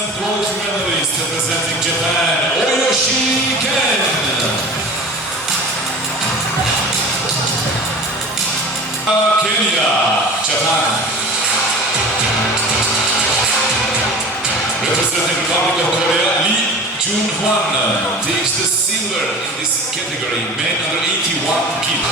and gold medalist representing Japan, Oyoshi Ken. Kenya, Japan. Representing Republic of Korea, Lee Jun-hwan takes the silver in this category, men under 81 kg.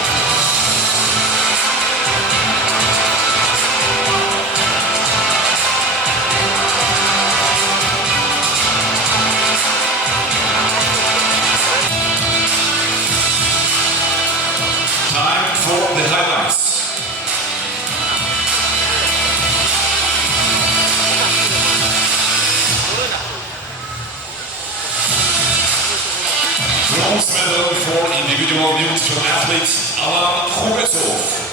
Time for the highlights. Bronze medal for individual neutral athlete Alan Khubetsov.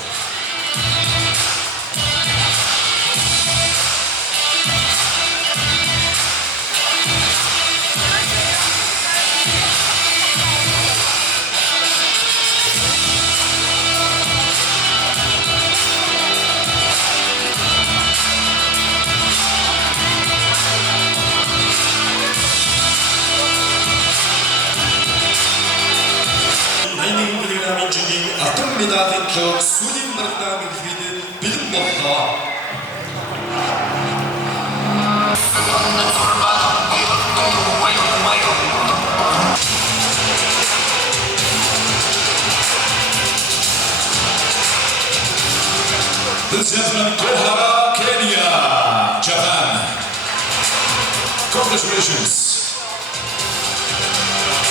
Medalya Sudim Bıraktan Gülfidi Bilim Bokta. The gentleman Kohara, Kenya, Japan. Congratulations.